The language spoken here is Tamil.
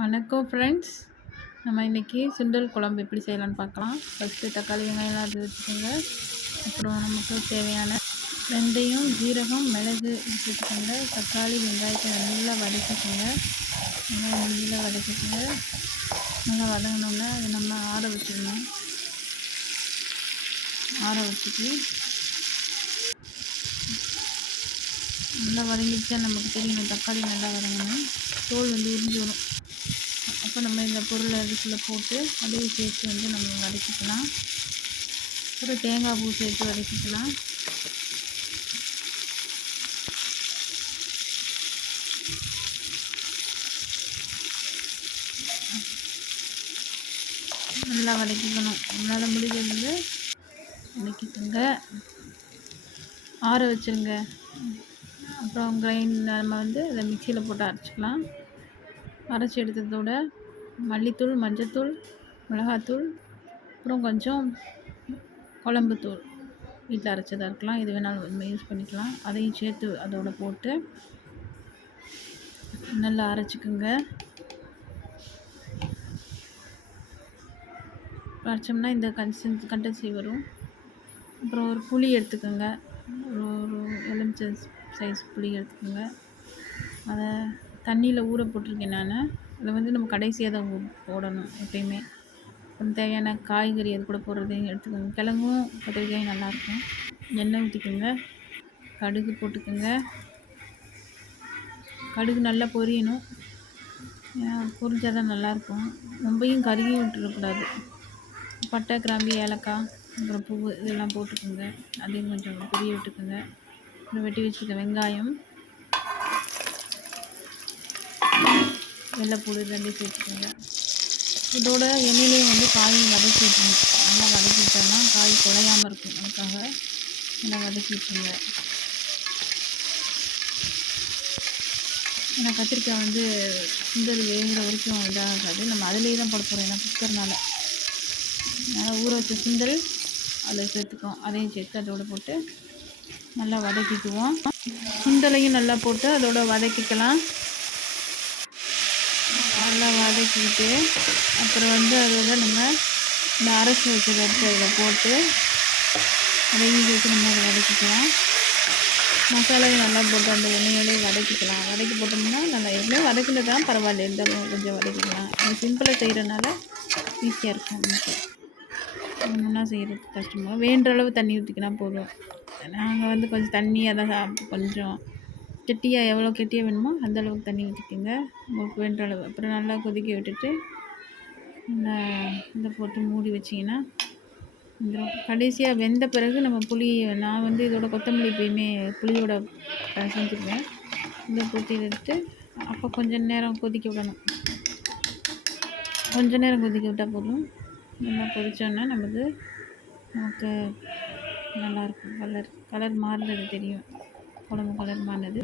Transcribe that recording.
வணக்கம் ஃப்ரெண்ட்ஸ். நம்ம இன்றைக்கி சுண்டல் குழம்பு எப்படி செய்யலான்னு பார்க்கலாம். ஃபஸ்ட்டு தக்காளி வெங்காயம்லாம் அது வச்சுக்கோங்க. அப்புறம் நமக்கு தேவையான வெந்தயம், ஜீரகம், மிளகு வச்சுக்கோங்க. தக்காளி வெங்காயத்தை நல்லா வதக்கிக்கோங்க. நல்லா வதக்கிக்கோங்க. நல்லா வதங்கினோம்னா அதை நம்ம ஆற வச்சிடணும். ஆற வச்சுட்டு நல்லா வதங்கிச்சா நமக்கு தெரியும் தக்காளி நல்லா வதங்கணும். தோல் உறிஞ்சி வரும். அப்போ நம்ம இந்த பொருளை அதுக்குள்ளே போட்டு அதையும் சேர்த்து நம்ம வதக்கிக்கலாம். அப்புறம் தேங்காய் பூ சேர்த்து வதக்கிக்கலாம். நல்லா வதக்கிக்கணும். நம்மளால் முடிஞ்சது வதக்கிக்கோங்க. ஆற வச்சுருங்க. அப்புறம் நம்ம அதை மிக்சியில் போட்டு அரைச்சிக்கலாம். அரைச்சி எடுத்ததோட மல்லித்தூள், மஞ்சத்தூள், மிளகாத்தூள், அப்புறம் கொஞ்சம் குழம்புத்தூள் வீட்டில் அரைச்சதாக இருக்கலாம், எது வேணாலும் யூஸ் பண்ணிக்கலாம். அதையும் சேர்த்து அதோட போட்டு நல்லா அரைச்சிக்கோங்க. அரைச்சோம்னா இந்த கன்சிஸ்டன்சி வரும். அப்புறம் ஒரு புளி எடுத்துக்கோங்க. ஒரு எலுமிச்சை சைஸ் புளி எடுத்துக்கோங்க. அதை தண்ணியில் ஊற போட்டிருக்கேன் நான். அதில் நம்ம கடைசியாக தான் போடணும் எப்பயுமே. தேவையான காய்கறி அது கூட போடுறதையும் எடுத்துக்கோங்க. கிழங்கும் கத்திரிக்காயும் நல்லாயிருக்கும். எண்ணெய் ஊற்றிக்கோங்க. கடுகு போட்டுக்கோங்க. கடுகு நல்லா பொரியணும். பொரிஞ்சால் தான் நல்லாயிருக்கும். ரொம்பையும் கருகியும் விட்டுறக்கூடாது. பட்டை, கிராம்பு, ஏலக்காய், அப்புறம் பூ இதெல்லாம் போட்டுக்கோங்க. அதையும் கொஞ்சம் பொரிய விட்டுக்கோங்க. அப்புறம் வெட்டி வச்சுருக்க வெங்காயம், வெள்ளைப்பூடு ரெண்டையும் சேர்த்துக்கோங்க. இதோட எண்ணெயிலையும் காயும் வதக்கி விட்டுருங்க. நல்லா வதக்கி விட்டோம்னா காய் குழையாமல் இருக்கும். அதுக்காக நல்லா வதக்கி விட்டுருங்க. ஏன்னா கத்திரிக்காய் சுண்டல் வேகிற வரைக்கும் இதாகாது. நம்ம அதிலேயே தான் போட போகிறோம். ஏன்னா குக்கர்னால நல்லா ஊற வச்ச சுண்டல் அதில் சேர்த்துக்குவோம். அதையும் சேர்த்து அதோடு போட்டு நல்லா வதக்கிக்குவோம். சுண்டலையும் நல்லா போட்டு அதோட வதக்கிக்கலாம். நல்லா வதக்கிட்டு அப்புறம் அதோட நம்ம இந்த அரைச்சி வச்சதை எடுத்து அதில் போட்டு அதையும் சேர்த்து நம்ம அதை வதக்கிக்கலாம். மசாலாவையும் நல்லா போட்டு அந்த எண்ணெயோடய வதக்கிக்கலாம். வதக்கி போட்டோம்னா நல்லா எவ்வளோ வதக்கினது தான் பரவாயில்ல, இருந்தாலும் கொஞ்சம் வதக்கிக்கலாம். இது சிம்பிளாக செய்கிறனால ஈஸியாக இருக்கும். நமக்கு ஒன்றா செய்கிறது கஷ்டமாக வேண்ட அளவு தண்ணி ஊற்றிக்கினா போதும். நாங்கள் கொஞ்சம் தண்ணியாக தான் கொஞ்சம் கெட்டியாக எவ்வளோ கெட்டியாக வேணுமோ அந்தளவுக்கு தண்ணி ஊற்றிக்கோங்க உங்களுக்கு வேண்ட அளவு. அப்புறம் நல்லா கொதிக்க விட்டுட்டு இதை போட்டு மூடி வச்சிங்கன்னா கடைசியாக வெந்த பிறகு நம்ம புளி நான் இதோட கொத்தமல்லி எப்பயுமே புளியோட செஞ்சுருவேன். இதை போட்டு எடுத்து அப்போ கொஞ்சம் நேரம் கொதிக்க விடணும். கொஞ்சம் நேரம் கொதிக்க விட்டால் போதும். நல்லா கொதிச்சோன்னா நமக்கு நல்லாயிருக்கும். கலர் மாறுறது தெரியும். குழம்பு கலர் மாறுனது.